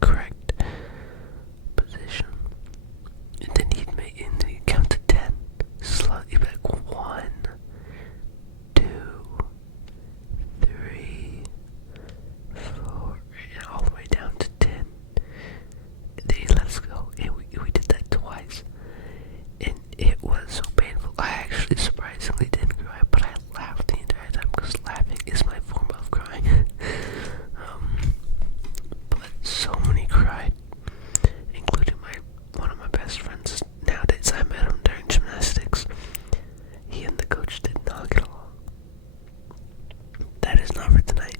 correct position. And then he'd count to 10, slowly back 1, 2, 3, 4, and all the way down to 10. And then he let us go, and we did that twice. And it was so painful. I actually surprisingly didn't cry, but I laughed the entire time because laughing is my form of crying. But so many cried, including one of my best friends nowadays. I met him during gymnastics. He and the coach did not get along. That is not for tonight.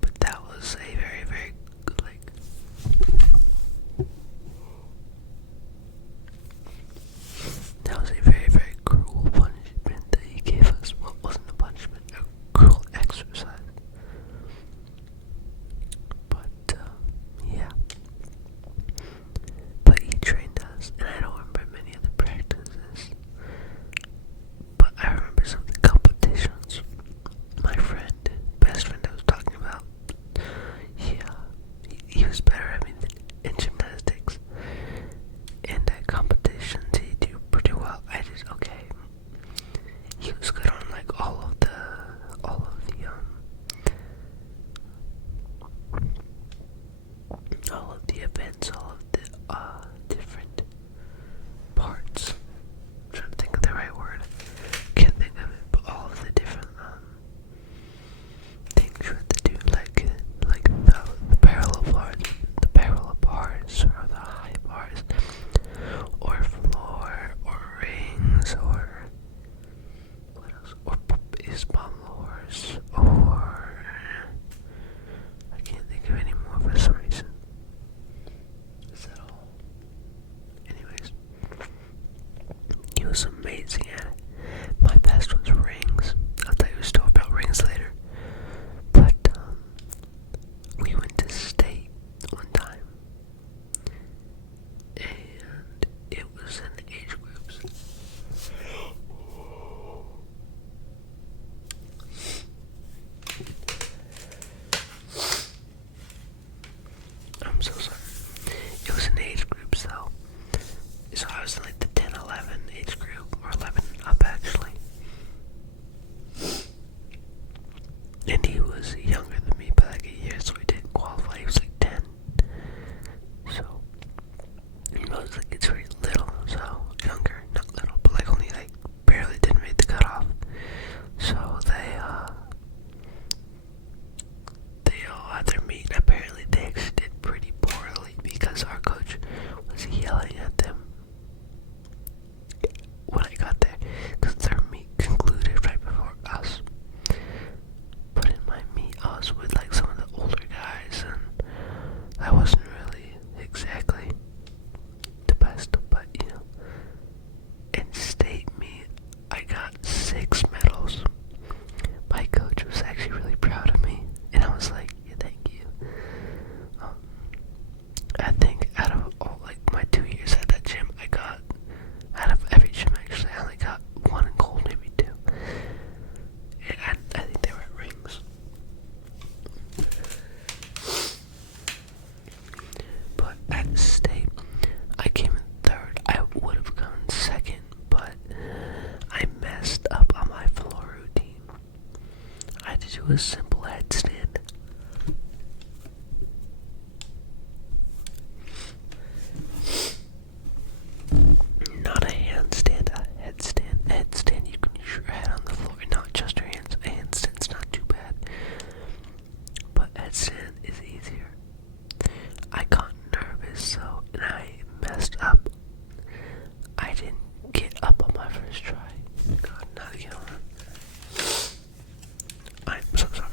But that was a very, very good, that was a very, very cruel punishment that he gave us. Well, it wasn't a punishment, a cruel exercise. But, yeah. But he trained us, and I don't remember many other practices. But I remember some of the competitions. My best friend I was talking about, he was better at me in gymnastics. And at competitions, he'd do pretty well. I did okay. He was good on like all of the events, all of the different parts. I'm trying to think of the right word. Can't think of it, but all of the different things you have to do, like the parallel bars, or the high bars, or floor, or rings, or what else? Or is lowers, or I can't think of any more for some reason. Is that all? Anyways, he was amazing at it. My best was rings. I'll tell you a story about rings later. But we went to state one time, and it was in the age groups. I'm so sorry. It was in age groups though. So I was in like the 10-11 age group, or 11 up actually. And he was younger than me by like a year, so he didn't qualify. He was like 10. So, most like it's very little, so younger, not little, but like only like barely didn't make the cutoff. So they all had their meet, and apparently they actually did pretty poorly because our coach was yelling at them when I got there, because their meet concluded right before us. But in my meet, I was with like some of the older guys, and I wasn't really exactly the best, but in state meet, I got 6 medals. My coach was actually really proud of me, and I was like, yeah, thank you. I think out of all like my 2 years at that gym, I got, out of every gym actually, I only got 1 in gold, maybe 2. And I think they were at rings. But at state, I came in 3rd. I would have gone 2nd, but I messed up on my floor routine. I had to do a simple headstand. Not a handstand, a headstand. A headstand, you can use your head on the floor and not just your hands. A handstand's not too bad, but headstand is easier. I got nervous though, and I messed up. I didn't get up on my first try. God, not again. I'm so sorry.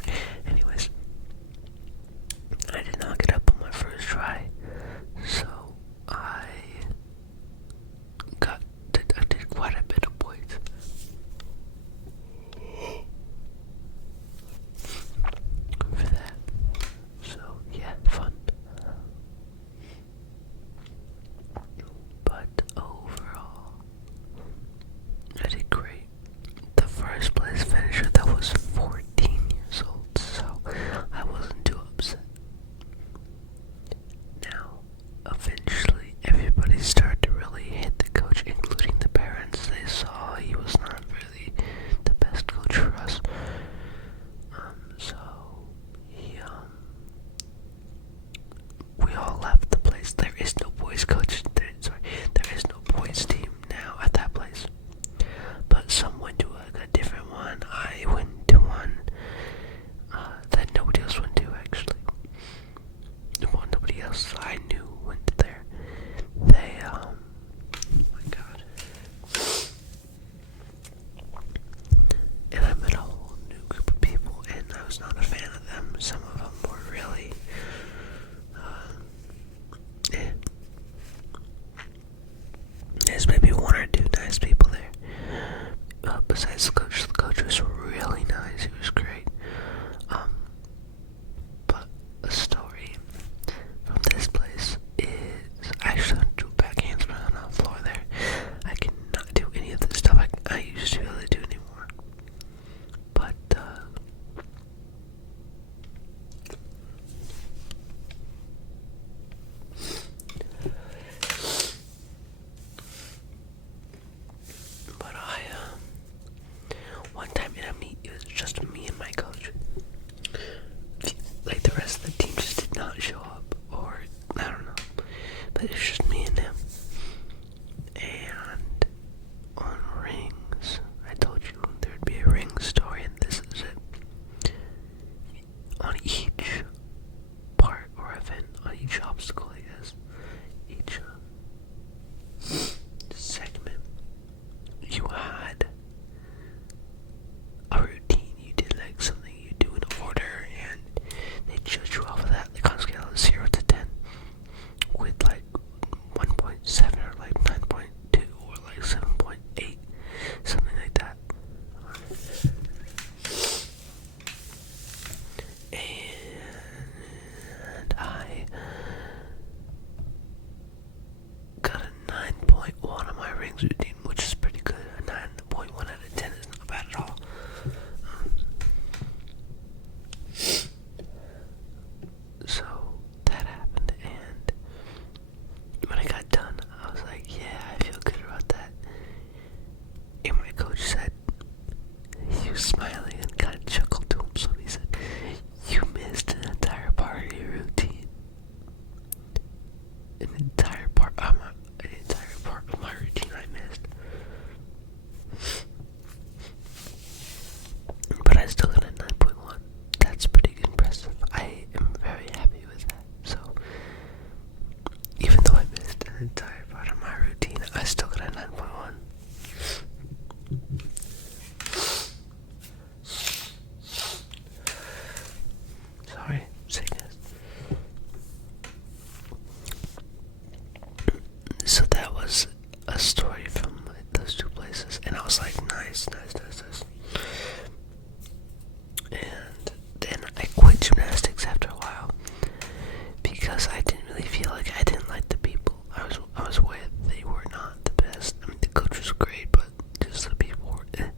coach was great, but just the people were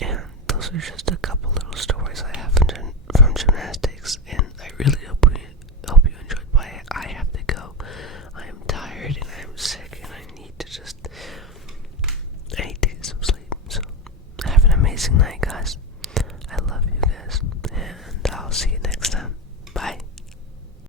and those are just a couple little stories I have from gymnastics.